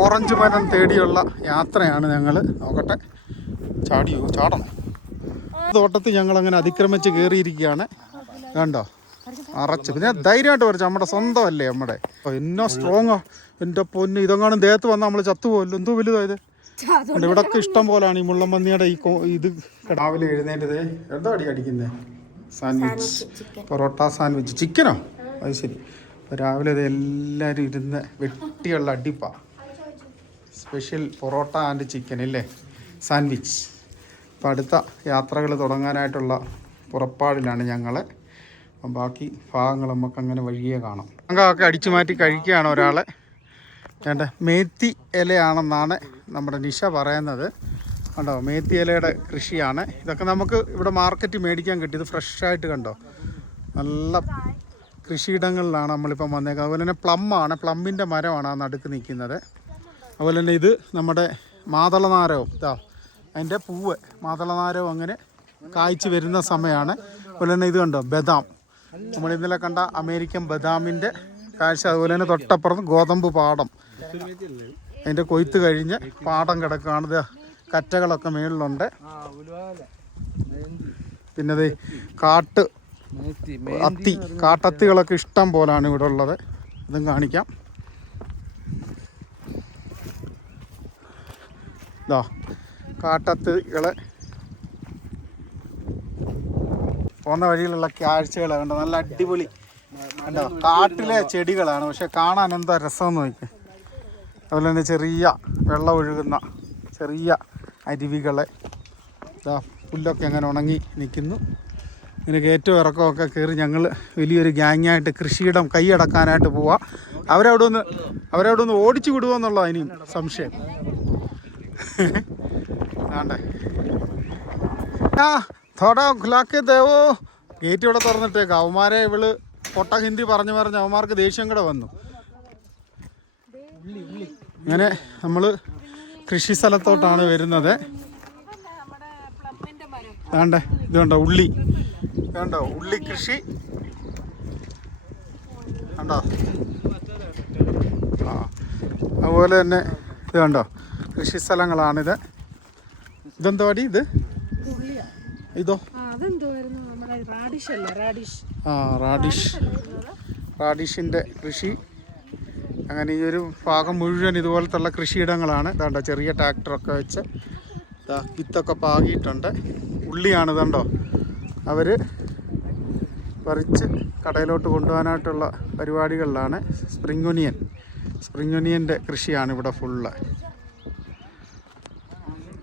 Orange മരം തേടിയുള്ള യാത്രയാണ് ഞങ്ങൾ നോക്കട്ടെ. ചാടിയോ ചാടണം. തോട്ടത്തിൽ ഞങ്ങൾ അങ്ങനെ അതിക്രമിച്ച് കയറിയിരിക്കുകയാണ് കണ്ടോ? അറച്ച്. പിന്നെ ധൈര്യമായിട്ട് പറിച്ചു നമ്മുടെ സ്വന്തമല്ലേ നമ്മുടെ. എന്നോ സ്ട്രോങ്ങാ എന്റെ പൊന്ന്. ഇതെങ്ങാനും ദേഹത്ത് വന്നാൽ നമ്മൾ ചത്തുപോകല്ലോ എന്തോ വലുതായത് ഇവിടൊക്കെ ഇഷ്ടം പോലാണ് ഈ മുള്ളമ്പന്നിയുടെ ഈ ഇത്. രാവിലെ എഴുന്നേറ്റത് എന്തോ അടി അടിക്കുന്നത് സാൻഡ്വിച്ച് പൊറോട്ട സാൻഡ്വിച്ച് ചിക്കനോ അത് ശരി. രാവിലെ ഇത് എല്ലാവരും ഇരുന്ന് വെട്ടിയുള്ള അടിപ്പ. സ്പെഷ്യൽ പൊറോട്ട ആൻഡ് ചിക്കൻ ഇല്ലേ? സാൻഡ്വിച്ച്. അപ്പോൾ അടുത്ത യാത്രകൾ തുടങ്ങാനായിട്ടുള്ള പുറപ്പാടിലാണ് ഞങ്ങൾ ബാക്കി ഭാഗങ്ങൾ നമുക്ക് അങ്ങനെ വഴിയേ കാണാം. അങ്കൊക്കെ അടിച്ചു മാറ്റി കഴിക്കുകയാണ് ഒരാളെ. വേണ്ട മേത്തി ഇലയാണെന്നാണ് നമ്മുടെ നിഷ പറയുന്നത്. കണ്ടോ? മേത്തി ഇലയുടെ കൃഷിയാണ്. ഇതൊക്കെ നമുക്ക് ഇവിടെ മാർക്കറ്റ് മേടിക്കാൻ കിട്ടി. ഇത് ഫ്രഷായിട്ട് കണ്ടോ? നല്ല കൃഷിയിടങ്ങളിലാണ് നമ്മളിപ്പം വന്നേക്കുന്നത്. അതുപോലെ തന്നെ പ്ലമ്മാണ് പ്ലമ്മിന്റെ മരമാണ് ആ നടുക്ക് നിൽക്കുന്നത്. അതുപോലെ തന്നെ ഇത് നമ്മുടെ മാതളനാരവും. ഇതാ അതിന്റെ പൂവ്. മാതളനാരവും അങ്ങനെ കായ്ച്ചു വരുന്ന സമയമാണ്. അതുപോലെ തന്നെ ഇത് കണ്ടോ? ബദാം. നമ്മൾ ഇന്നലെ കണ്ട അമേരിക്കൻ ബദാമിന്റെ കാഴ്ച. അതുപോലെ തന്നെ തൊട്ടപ്പുറത്ത് ഗോതമ്പ് പാടം. അതിന്റെ കൊയ്ത്ത് കഴിഞ്ഞ് പാടം കിടക്കുകയാണ്. കറ്റകളൊക്കെ മേളിലുണ്ട്. പിന്നെ കാട്ട് അത്തി കാട്ടത്തികളൊക്കെ ഇഷ്ടം പോലാണ് ഇവിടെ ഉള്ളത്. ഇതും കാണിക്കാം. ഇതാ കാട്ടത്തുകളെ പോകുന്ന വഴിയിലുള്ള കാഴ്ചകൾ കണ്ടോ നല്ല അടിപൊളി. കണ്ടോ? കാട്ടിലെ ചെടികളാണ്. പക്ഷെ കാണാൻ എന്താ രസം നോക്കി. അതുപോലെ തന്നെ ചെറിയ വെള്ളം ഒഴുകുന്ന ചെറിയ അരുവികളെ ഇതാ പുല്ലൊക്കെ അങ്ങനെ ഉണങ്ങി നിൽക്കുന്നു. ഇങ്ങനെ കയറ്റവും ഇറക്കമൊക്കെ കയറി ഞങ്ങൾ വലിയൊരു ഗ്യാങ്ങായിട്ട് കൃഷിയിടം കൈയടക്കാനായിട്ട് പോവാം. അവരവിടെ ഒന്ന് അവരവിടെ ഒന്ന് ഓടിച്ചു വിടുമോന്നുള്ളതാണ് ഇനിയും സംശയം. ആണ്ടേ. ആ തോടാ ഖുലാക്കെ ദേവോ. ഗേറ്റ് ഇവിടെ തുറന്നിട്ടേക്ക്. അവന്മാരെ ഇവൾ പൊട്ട ഹിന്ദി പറഞ്ഞു പറഞ്ഞ് അവന്മാർക്ക് ദേഷ്യം കൂടെ വന്നു. ഇങ്ങനെ നമ്മൾ കൃഷി സ്ഥലത്തോട്ടാണ് വരുന്നത്. വേണ്ടേ ഇത് വേണ്ട ഉള്ളി. കണ്ടോ ഉള്ളി കൃഷി. കണ്ടോ? അതുപോലെ തന്നെ ഇത് കണ്ടോ? കൃഷി സ്ഥലങ്ങളാണിത് ഇതെന്തോ അടി ഇത്? ഇതോ? ആ റാഡിഷ്. റാഡിഷിന്റെ കൃഷി. അങ്ങനെ ഈ ഒരു ഭാഗം മുഴുവൻ ഇതുപോലത്തുള്ള കൃഷിയിടങ്ങളാണ്. ഇതാണ്ടോ ചെറിയ ട്രാക്ടറൊക്കെ വെച്ച് ഇതാ വിത്തൊക്കെ പാകിയിട്ടുണ്ട്. ഉള്ളിയാണ് ഇതുണ്ടോ? അവർ പറിച്ച് കടയിലോട്ട് കൊണ്ടുപോകാനായിട്ടുള്ള പരിപാടികളിലാണ്. Spring onion. സ്പ്രിംഗ് ഒനിയന്റെ കൃഷിയാണ് ഇവിടെ ഫുള്ള്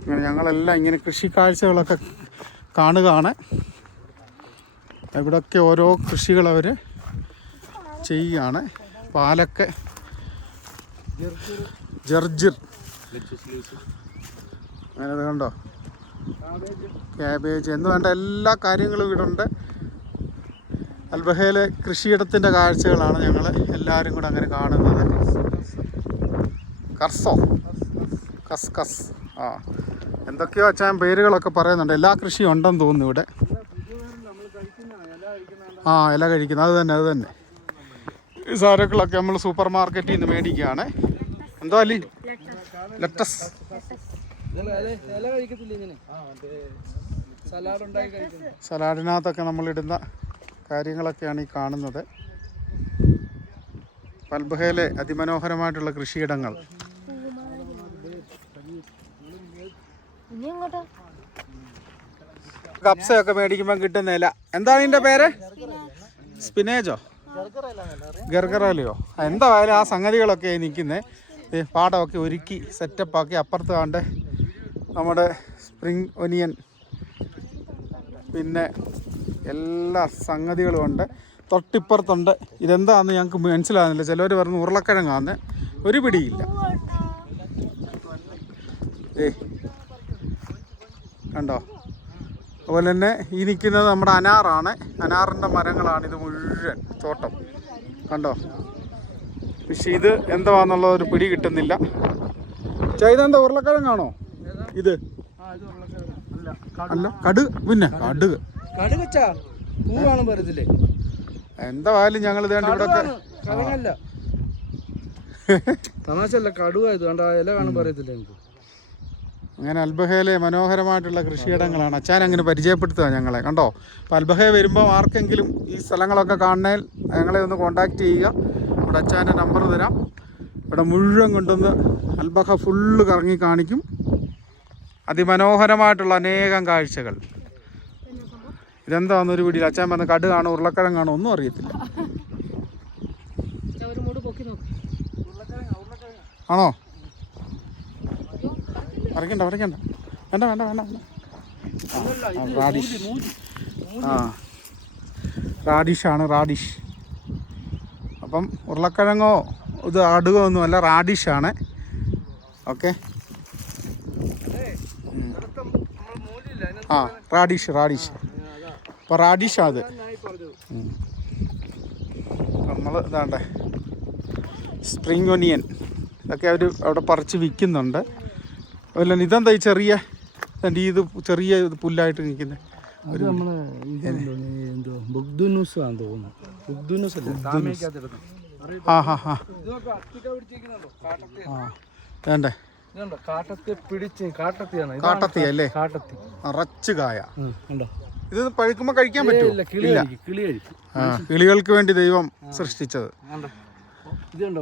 ഇങ്ങനെ ഞങ്ങളെല്ലാം ഇങ്ങനെ കൃഷി കാഴ്ചകളൊക്കെ കാണുകയാണ്. ഇവിടൊക്കെ ഓരോ കൃഷികൾ അവർ ചെയ്യുകയാണ്. പാലൊക്കെ ജർജിർ അങ്ങനെ കണ്ടോ? ക്യാബേജ്. എന്ന് വേണ്ട എല്ലാ കാര്യങ്ങളും ഇവിടെ ഉണ്ട് അൽബഹയിലെ കൃഷിയിടത്തിന്റെ കാഴ്ചകളാണ് ഞങ്ങൾ എല്ലാവരും കൂടെ അങ്ങനെ കാണുന്നത്. കർസോ? കസ് കസ് ആ. എന്തൊക്കെയോ അച്ഛൻ പേരുകളൊക്കെ പറയുന്നുണ്ട്. എല്ലാ കൃഷിയും ഉണ്ടെന്ന് തോന്നുന്നു ഇവിടെ. ആ ഇല കഴിക്കുന്നത്. അത് തന്നെ അത് തന്നെ. ഈ സാധനങ്ങളൊക്കെ നമ്മൾ സൂപ്പർ മാർക്കറ്റിൽ നിന്ന് മേടിക്കുകയാണ്. എന്തോ അല്ലി ലെറ്റസ്. സലാഡിനകത്തൊക്കെ നമ്മളിടുന്ന കാര്യങ്ങളൊക്കെയാണ് ഈ കാണുന്നത്. പൽബഹയിലെ അതിമനോഹരമായിട്ടുള്ള കൃഷിയിടങ്ങൾ. ഇനി എങ്ങോട്ടാ കപ്സയൊക്കെ മേടിക്കുമ്പോൾ കിട്ടുന്ന ഇല. എന്താണ് ഇതിന്റെ പേര്? സ്പിനേജോ? ഗർഗറയിലെയോ എന്തായാലും ആ സംഗതികളൊക്കെ നിൽക്കുന്നത് പാടമൊക്കെ ഒരുക്കി സെറ്റപ്പാക്കി അപ്പുറത്ത് കണ്ട് നമ്മുടെ സ്പ്രിങ് ഒനിയൻ. പിന്നെ എല്ലാ സംഗതികളും ഉണ്ട്. തൊട്ടിപ്പുറത്തുണ്ട്. ഇതെന്താണെന്ന് ഞങ്ങൾക്ക് മനസ്സിലാകുന്നില്ല ചിലവർ പറഞ്ഞു ഉരുളക്കിഴങ്ങാന്ന്. ഒരു പിടിയില്ല. ഏ കണ്ടോ? അതുപോലെ തന്നെ ഈ നിൽക്കുന്നത് നമ്മുടെ അനാറാണ്. അനാറിന്റെ മരങ്ങളാണ് ഇത് മുഴുവൻ തോട്ടം. കണ്ടോ? പക്ഷെ ഇത് എന്തുവാന്നുള്ള ഒരു പിടി കിട്ടുന്നില്ല. ചെയ്തെന്താ ഉരുളക്കിഴങ്ങാണോ ഇത്? അല്ല കടുക് പിന്നെ കടുക്. പറയത്തില്ലേ എന്തായാലും ഞങ്ങൾ ഇതേണ്ട ഇവിടെ കടുകാണ് കിഴങ്ങല്ല തമാശല്ല കടുവായത് കണ്ട ഇല കാണുമ്പോ അറിയത്തില്ല എനിക്ക്. അങ്ങനെ അൽബഹയിലെ മനോഹരമായിട്ടുള്ള കൃഷിയിടങ്ങളാണ്. അച്ഛൻ അങ്ങനെ പരിചയപ്പെടുത്തുക ഞങ്ങളെ കണ്ടോ? അപ്പോൾ അൽബഹ വരുമ്പോൾ ആർക്കെങ്കിലും ഈ സ്ഥലങ്ങളൊക്കെ കാണണേൽ ഞങ്ങളെ ഒന്ന് കോൺടാക്റ്റ് ചെയ്യുക. ഇവിടെ അച്ഛന്റെ നമ്പർ തരാം. ഇവിടെ മുഴുവൻ കൊണ്ടുവന്ന് അൽബഹ ഫുള്ള് കറങ്ങി കാണിക്കും. അതിമനോഹരമായിട്ടുള്ള അനേകം കാഴ്ചകൾ. ഇതെന്താണെന്നൊരു വീടില്ല അച്ഛൻ പറഞ്ഞ കട് കാണോ ഉരുളക്കിഴങ്ങ് കാണോ ഒന്നും അറിയത്തില്ല. ആണോ? പറിക്കണ്ട പറിക്കണ്ട വേണ്ട വേണ്ട വേണ്ട റാഡിഷ്. ആ. റാഡിഷാണ് റാഡിഷ്. അപ്പം ഉരുളക്കിഴങ്ങോ ഇത് അടുകോ ഒന്നുമല്ല റാഡിഷാണ്. ഓക്കെ. ആ റാഡിഷ് റാഡിഷ്. അപ്പോൾ റാഡിഷാണ് അത് നമ്മൾ ഇതാണ്ടേ സ്പ്രിംഗ് ഒനിയൻ. ഇതൊക്കെ അവർ അവിടെ പറിച്ച് വിൽക്കുന്നുണ്ട്. തന്നെ ഇതെന്താ ഈ ചെറിയ ഇതെന്താ ഇത് ചെറിയ പുല്ലായിട്ട് നിൽക്കുന്നത് അത് നമ്മളെ ഇതെന്തോ എന്തോ ബുഗ്ദുനൂസ് ആണെന്ന് തോന്നുന്നു. ബുഗ്ദുനൂസ് അല്ലേ? താമരയ്ക്കകത്തിടുന്നത്. ആ ഹാ ഹാ. ഇതൊക്കെ അത്തിക്ക പിടിച്ചിരിക്കുന്നുണ്ടോ കാട്ടത്തി ആ വേണ്ടേ? ഇതുണ്ടോ? കാട്ടത്തി പിടിച്ച് കാട്ടത്തിയാണ്. കാട്ടത്തി അല്ലേ? കാട്ടത്തി. നിറച്ച് കായ. ഇത് പഴുക്കുമ്പോൾ കഴിക്കാൻ പറ്റില്ല കിളികൾക്ക് വേണ്ടി ദൈവം സൃഷ്ടിച്ചത്. ഇതുണ്ടോ?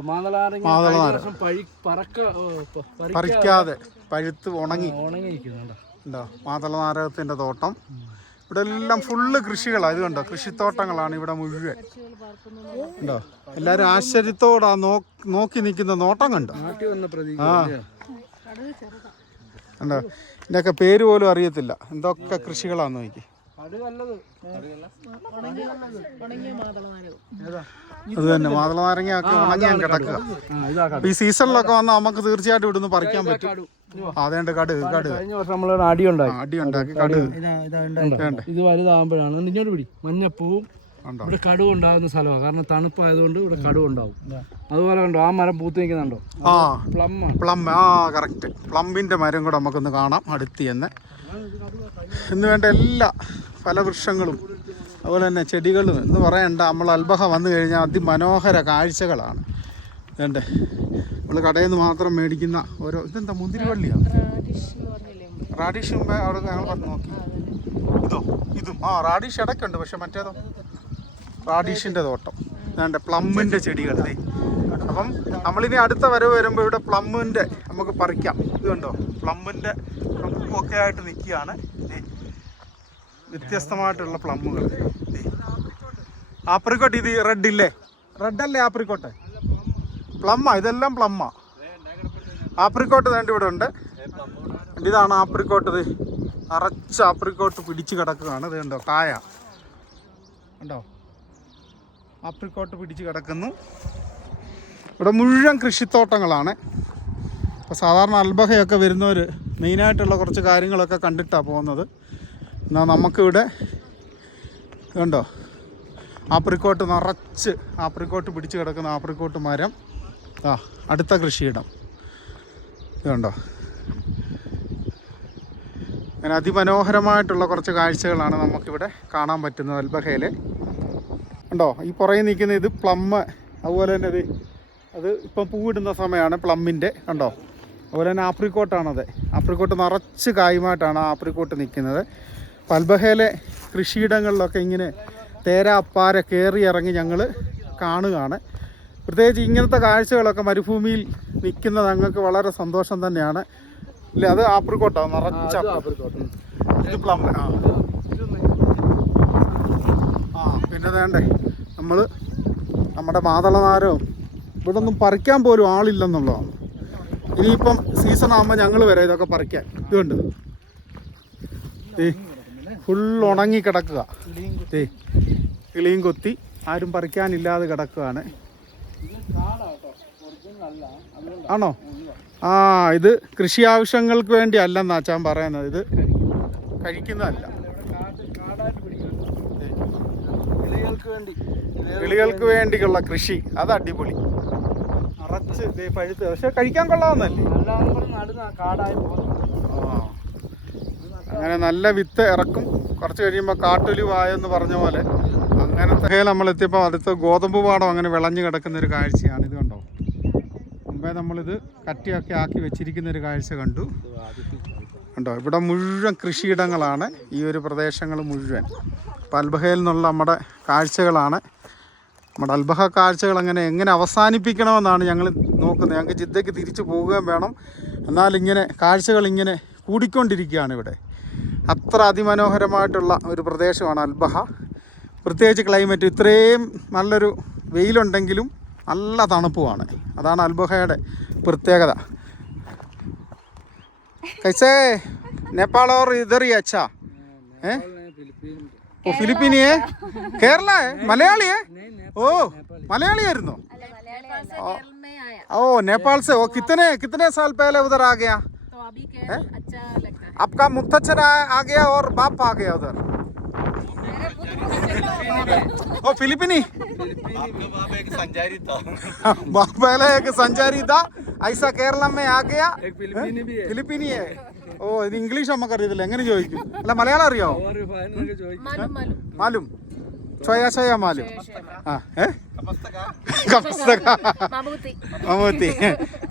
പഴി പറക്ക പറിക്കാതെ പഴുത്ത് ഉണങ്ങി. ഉണങ്ങിയിരിക്കുന്നുണ്ടോ? ഉണ്ടോ മാതള നാരകത്തിന്റെ തോട്ടം. ഇവിടെ എല്ലാം ഫുള്ള് കൃഷികളാണ് ഇത് കണ്ടോ? കൃഷിത്തോട്ടങ്ങളാണ് ഇവിടെ മുഴുവൻ. ഉണ്ടോ എല്ലാവരും ആശ്ചര്യത്തോടാ നോക്കി നിൽക്കുന്ന നോട്ടം കണ്ടോ? ആ. കണ്ടോ? ഇതിന്റെയൊക്കെ പേര് പോലും അറിയത്തില്ല. എന്തൊക്കെ കൃഷികളാന്ന് നോക്കി അത് തന്നെ മാതള നാരങ്ങയൊക്കെ ഉണങ്ങിയാൻ കിടക്കുക. ഈ സീസണിലൊക്കെ വന്നാൽ നമുക്ക് തീർച്ചയായിട്ടും ഇവിടുന്ന് പറിക്കാൻ പറ്റും. കടു. അതേണ്ട കടുക് കടുക് കഴിഞ്ഞ വർഷം നമ്മളൊരു അടി ഉണ്ടാക്കി. അടി ഉണ്ടാക്കി കടുക് ഇത് വലുതാകുമ്പോഴാണ്. ഇങ്ങോട്ട് പിടി. മഞ്ഞപ്പൂവും ഇവിടെ കടുവ ഉണ്ടാകുന്ന സ്ഥലമാണ് കാരണം തണുപ്പായതുകൊണ്ട് ഇവിടെ കടുവ ഉണ്ടാവും. അതുപോലെ കണ്ടോ ആ മരം പൂത്ത് നിൽക്കുന്നുണ്ടോ? ആ പ്ലം പ്ലം ആ കറക്റ്റ്. പ്ലംബിന്റെ മരം കൂടെ നമുക്കൊന്ന് കാണാം അടുത്ത് എന്ന് ഇന്ന് വേണ്ട എല്ലാ ഫലവൃക്ഷങ്ങളും അതുപോലെ തന്നെ ചെടികളും എന്ന് പറയണ്ട. നമ്മൾ അൽബഹ വന്നു കഴിഞ്ഞാൽ അതിമനോഹര കാഴ്ചകളാണ്. വേണ്ടേ നമ്മൾ കടയിൽ നിന്ന് മാത്രം മേടിക്കുന്ന ഓരോ ഇതെന്താ മുന്തിരിവള്ളിയാണ്? റാഡിഷ് മുമ്പേ അവിടെ ഞങ്ങൾ പറഞ്ഞു നോക്കി. ഇതോ ഇതും. ആ റാഡിഷ് ഇടയ്ക്കുണ്ട് പക്ഷെ മറ്റേതോ? റാഡിഷിന്റെ തോട്ടം. വേണ്ട പ്ലമ്മിന്റെ ചെടികൾ. അതെ അപ്പം നമ്മളിനി അടുത്ത വരവ് വരുമ്പോൾ ഇവിടെ പ്ലമ്മിന്റെ നമുക്ക് പറിക്കാം. ഇത് കണ്ടോ? പ്ലമ്മിന്റെ പ്ലമ്മൊക്കെ ആയിട്ട് നിൽക്കുകയാണ്. വ്യത്യസ്തമായിട്ടുള്ള പ്ലമ്മുകൾ. ആപ്രിക്കോട്ട് ഇത് റെഡ് ഇല്ലേ? റെഡ് അല്ലേ ആപ്രിക്കോട്ട്? പ്ലമ്മ ഇതെല്ലാം പ്ലമ്മ ആപ്രിക്കോട്ട് വേണ്ടി ഇവിടെ ഉണ്ട്. ഇതാണ് ആപ്രിക്കോട്ട് ഇത്. നിറച്ച് ആപ്രിക്കോട്ട് പിടിച്ച് കിടക്കുകയാണ്. ഇത് കണ്ടോ കായ. കണ്ടോ? ആപ്രിക്കോട്ട് പിടിച്ച് കിടക്കുന്നു. ഇവിടെ മുഴുവൻ കൃഷിത്തോട്ടങ്ങളാണ്. അപ്പോൾ സാധാരണ അൽബഹയൊക്കെ വരുന്നവർ മെയിനായിട്ടുള്ള കുറച്ച് കാര്യങ്ങളൊക്കെ കണ്ടിട്ടാണ് പോകുന്നത്. എന്നാൽ നമുക്കിവിടെ കണ്ടോ? ആപ്രിക്കോട്ട് നിറച്ച് ആപ്രിക്കോട്ട് പിടിച്ച് കിടക്കുന്ന ആപ്രിക്കോട്ട് മരം. ആ അടുത്ത കൃഷിയിടം. ഇതുണ്ടോ അങ്ങനെ അതിമനോഹരമായിട്ടുള്ള കുറച്ച് കാഴ്ചകളാണ് നമുക്കിവിടെ കാണാൻ പറ്റുന്നത് അൽബഹയിൽ ഉണ്ടോ ഈ പുറകെ നിൽക്കുന്ന ഇത് പ്ലം അതുപോലെ തന്നെ ഇത് അത് ഇപ്പം പൂവിടുന്ന സമയമാണ് പ്ലമ്മിന്റെ കണ്ടോ? അതുപോലെ തന്നെ ആപ്രിക്കോട്ടാണത്. ആപ്രിക്കോട്ട് നിറച്ച് കായുമായിട്ടാണ് ആപ്രിക്കോട്ട് നിൽക്കുന്നത്. അപ്പോൾ അൽബഹയിലെ കൃഷിയിടങ്ങളിലൊക്കെ ഇങ്ങനെ തേരാപ്പാര കയറി ഇറങ്ങി ഞങ്ങൾ കാണുകയാണ്. പ്രത്യേകിച്ച് ഇങ്ങനത്തെ കാഴ്ചകളൊക്കെ മരുഭൂമിയിൽ നിൽക്കുന്നത് ഞങ്ങൾക്ക് വളരെ സന്തോഷം തന്നെയാണ്. ഇല്ല അത് ആപ്രിക്കോട്ടാണ് നിറച്ച ഇത് പ്ലം ആ. ആ പിന്നെ വേണ്ടേ നമ്മൾ നമ്മുടെ മാതളനാരവും ഇവിടെ ഒന്നും പറിക്കാൻ പോലും ആളില്ലെന്നുള്ളതാണ്. ഇനിയിപ്പം സീസൺ ആകുമ്പോൾ ഞങ്ങൾ വരാം ഇതൊക്കെ പറിക്കാൻ. ഇതുണ്ട് ഏ ഫുൾ ഉണങ്ങി കിടക്കുക. കിളിയും കൊത്തി. ആരും പറിക്കാനില്ലാതെ കിടക്കുകയാണ് ആണോ? ആ ഇത് കൃഷി ആവശ്യങ്ങൾക്ക് വേണ്ടി അല്ലെന്നാ ചാൻ പറയുന്നത്. ഇത് കഴിക്കുന്നതല്ല. കിളികൾക്ക് വേണ്ടി. കിളികൾക്ക് വേണ്ടിയുള്ള കൃഷി. അത് അടിപൊളി. നിറച്ച് ദേ പഴുത്ത്. പക്ഷെ കഴിക്കാൻ കൊള്ളാവുന്നല്ലേ കാടായി പോകുന്നു. അങ്ങനെ നല്ല വിത്ത് ഇറക്കും. കുറച്ച് കഴിയുമ്പോൾ കാട്ടൊലി വായെന്ന് പറഞ്ഞ പോലെ അങ്ങനത്തെ നമ്മൾ എത്തിയപ്പോൾ അടുത്ത് ഗോതമ്പ് പാടം അങ്ങനെ വിളഞ്ഞു കിടക്കുന്ന ഒരു കാഴ്ചയാണ്. ഇത് കണ്ടോ? മുമ്പേ നമ്മളിത് കട്ടിയൊക്കെ ആക്കി വെച്ചിരിക്കുന്ന ഒരു കാഴ്ച കണ്ടു. കണ്ടോ? ഇവിടെ മുഴുവൻ കൃഷിയിടങ്ങളാണ്. ഈ ഒരു പ്രദേശങ്ങൾ മുഴുവൻ. അപ്പോൾ അൽബഹയിൽ നിന്നുള്ള നമ്മുടെ കാഴ്ചകളാണ്. നമ്മുടെ അൽബഹ കാഴ്ചകൾ അങ്ങനെ എങ്ങനെ അവസാനിപ്പിക്കണമെന്നാണ് ഞങ്ങൾ നോക്കുന്നത്. ഞങ്ങൾക്ക് ജിദ്ദയ്ക്ക് തിരിച്ചു പോവുകയും വേണം. എന്നാൽ ഇങ്ങനെ കാഴ്ചകൾ ഇങ്ങനെ കൂടിക്കൊണ്ടിരിക്കുകയാണ് ഇവിടെ. അത്ര അതിമനോഹരമായിട്ടുള്ള ഒരു പ്രദേശമാണ് അൽബഹ. പ്രത്യേകിച്ച് ക്ലൈമറ്റ് ഇത്രയും നല്ലൊരു വെയിലുണ്ടെങ്കിലും നല്ല തണുപ്പുമാണ്. അതാണ് അൽബഹയുടെ പ്രത്യേകത. കൈസേ നേപ്പാൾ ഓർ ഇതറി അച്ഛാ? ഏ? ഓ ഫിലിപ്പീനിയെ? കേരള? മലയാളിയെ? ഓ മലയാളിയായിരുന്നു? ഓ നേപ്പാൾസേ. ഓ കിത്തനെ കിത്തനെ സാൽ പേലെ ഉദർ ആ से वो कितने कितने साल पहले उधर आ गया तो अभी केरल अच्छा लगता है आपका मुख्तचर आ, आ गया और बाप आ गया उधर ओ फिलिपीनी बाप पहले एक संचारी था ऐसा केरला में आ गया ഫിലിപ്പീനി ബി ഫിലിപ്പീനി ഓ ഇത് ഇംഗ്ലീഷ് നമുക്ക് അറിയത്തില്ല എങ്ങനെ ചോദിക്കും അല്ല മലയാളം അറിയാവോ ഓർ ഫാനൊക്കെ ചോദിക്കും मालूम मालूम മാലും ചോയ ചോയ മാലും ആ ഏ കപസ്തക मामूती മമ്മൂത്തി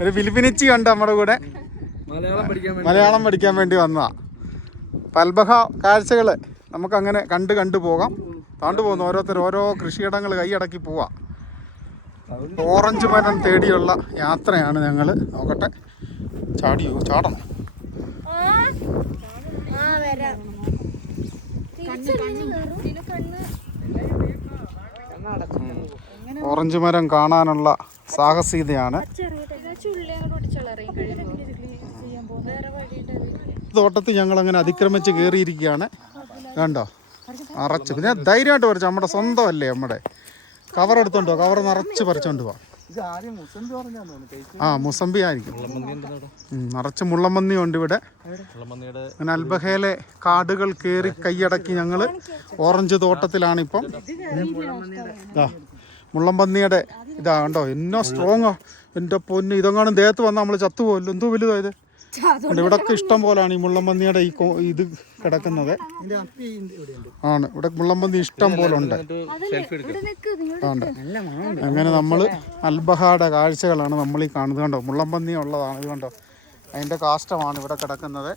ഒരു ഫിലിപ്പിനിച്ചി ഉണ്ട് നമ്മുടെ കൂടെ മലയാളം പഠിക്കാൻ വേണ്ടി. മലയാളം പഠിക്കാൻ വേണ്ടി വന്നതാ. പൽബഹ കാഴ്ചകൾ നമുക്കങ്ങനെ കണ്ട് കണ്ടു പോകാം. താണ്ടു പോകുന്നു. ഓരോരുത്തർ ഓരോ കൃഷിയിടങ്ങൾ കൈയടക്കി പോവാം. ഓറഞ്ച് മരം തേടിയുള്ള യാത്രയാണ് ഞങ്ങൾ നോക്കട്ടെ. ചാടിയോ ചാടണം. ഓറഞ്ച് മരം കാണാനുള്ള സാഹസികതയാണ് തോട്ടത്തിൽ ഞങ്ങൾ അങ്ങനെ അതിക്രമിച്ച് കയറിയിരിക്കുകയാണ്. കണ്ടോ? അറച്ച്. പിന്നെ ധൈര്യമായിട്ട് പറിച്ചു നമ്മുടെ സ്വന്തമല്ലേ നമ്മുടെ. കവർ എടുത്തോണ്ടോ കവർ നിറച്ച് പറിച്ചോണ്ട് പോവാം ആ മുസംബി ആയിരിക്കും. നിറച്ച് മുള്ളമ്പന്നി ഉണ്ട് ഇവിടെ. അങ്ങനെ അൽബഹയിലെ കാടുകൾ കയറി കൈയടക്കി ഞങ്ങൾ ഓറഞ്ച് തോട്ടത്തിലാണിപ്പം. ഇതാ മുള്ളമ്പന്നിയുടെ ഇതാ കണ്ടോ? എന്നോ സ്ട്രോങ്ങോ എന്റെ പൊന്ന്. ഇതെങ്ങാനും ദേഹത്ത് വന്നാൽ നമ്മൾ ചത്തുപോകല്ലോ എന്തോ വലുതായത് ഇവിടൊക്കെ ഇഷ്ടം പോലാണ് ഈ മുള്ളമ്പന്നിയുടെ ഈ ഇത് കിടക്കുന്നത്. ആണ്. ഇവിടെ മുള്ളമ്പന്നി ഇഷ്ടം പോലെ ഉണ്ട് ഉണ്ട് അങ്ങനെ നമ്മൾ അൽബഹയുടെ കാഴ്ചകളാണ് നമ്മൾ ഈ കാണുന്നത്. കണ്ടോ മുള്ളമ്പന്നി ഉള്ളതാണ്. ഇത് കണ്ടോ അതിന്റെ കാഷ്ടമാണ് ഇവിടെ കിടക്കുന്നത്.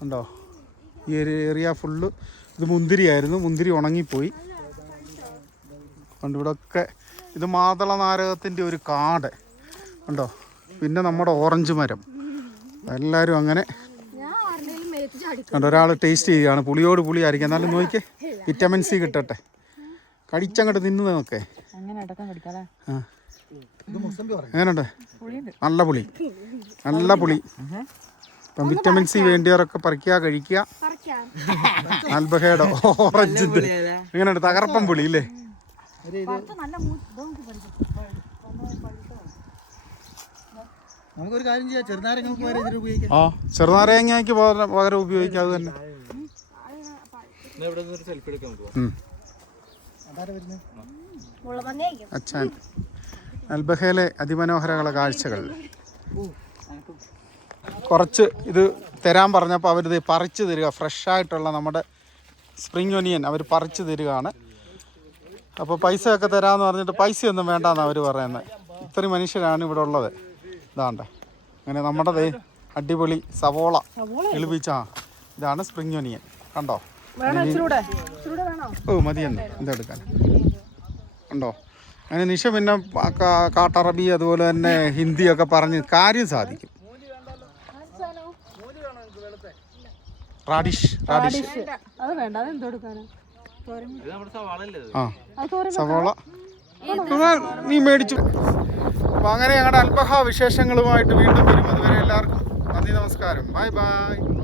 കണ്ടോ ഈ ഒരു ഏരിയ ഫുള്ള് ഇത് മുന്തിരിയായിരുന്നു. മുന്തിരി ഉണങ്ങിപ്പോയി. കണ്ടോ ഇവിടെയൊക്കെ ഇത് മാതള നാരകത്തിന്റെ ഒരു കാട്. കണ്ടോ പിന്നെ നമ്മുടെ ഓറഞ്ച് മരം. എല്ലാവരും അങ്ങനെ കണ്ടോ ഒരാൾ ടേസ്റ്റ് ചെയ്യുകയാണ് പുളിയോട് പുളി ആയിരിക്കും. എന്നാലും നോക്കിക്കേ വിറ്റമിൻ സി കിട്ടട്ടെ. കടിച്ചങ്ങോട്ട് തിന്നു നോക്കേ. എങ്ങനെയുണ്ട്? നല്ല പുളി. നല്ല പുളി. ഇപ്പം വിറ്റാമിൻ സി വേണ്ടിയവരൊക്കെ പറിക്കുക കഴിക്കുക. അൽബഹയുടെ ഓറഞ്ച് എങ്ങനെയുണ്ട്? തകർപ്പം പുളി ഇല്ലേ? നമുക്കൊരു കാര്യം ചെയ്യാം. വരെ ഉപയോഗിക്കാം. ആ ചെറുനാരങ്ങയ്ക്ക് പകരം ഉപയോഗിക്കാതെ ഉപയോഗിക്കാം അത് തന്നെ അച്ഛൻ. അൽബഹയിലെ അതിമനോഹരമുള്ള കാഴ്ചകൾ. കുറച്ച് ഇത് തരാൻ പറഞ്ഞപ്പോൾ അവരിത് പറിച്ചു തരിക. ഫ്രഷായിട്ടുള്ള നമ്മുടെ സ്പ്രിംഗ് ഒനിയൻ അവർ പറിച്ചു തരികയാണ്. അപ്പോൾ പൈസയൊക്കെ തരാമെന്ന് പറഞ്ഞിട്ട് പൈസയൊന്നും വേണ്ടാന്ന് അവർ പറയുന്നത്. ഇത്രയും മനുഷ്യരാണ് ഇവിടെ ഉള്ളത്. ഇതാണ്ട. അങ്ങനെ നമ്മുടെ ദേ അടിപൊളി സവോള എളുപ്പിച്ച. ഇതാണ് സ്പ്രിംഗ് ഒനിയൻ കണ്ടോ? ഓ മതിയെന്ന്. എന്തെടുക്കാൻ ഉണ്ടോ അങ്ങനെ നിഷ പിന്നെ കാട്ടറബി അതുപോലെ തന്നെ ഹിന്ദിയൊക്കെ പറഞ്ഞ് കാര്യം സാധിക്കും. റാഡിഷ് റാഡിഷ് അത് വേണ്ട. അത് എന്തോ എടുക്കാനാ? ആ. സവോള നീ മേടിച്ചു. അപ്പൊ അങ്ങനെ ഞങ്ങളുടെ അൽബഹ വിശേഷങ്ങളുമായിട്ട് വീണ്ടും വരും. അതുവരെ എല്ലാവർക്കും നന്ദി നമസ്കാരം. Bye bye.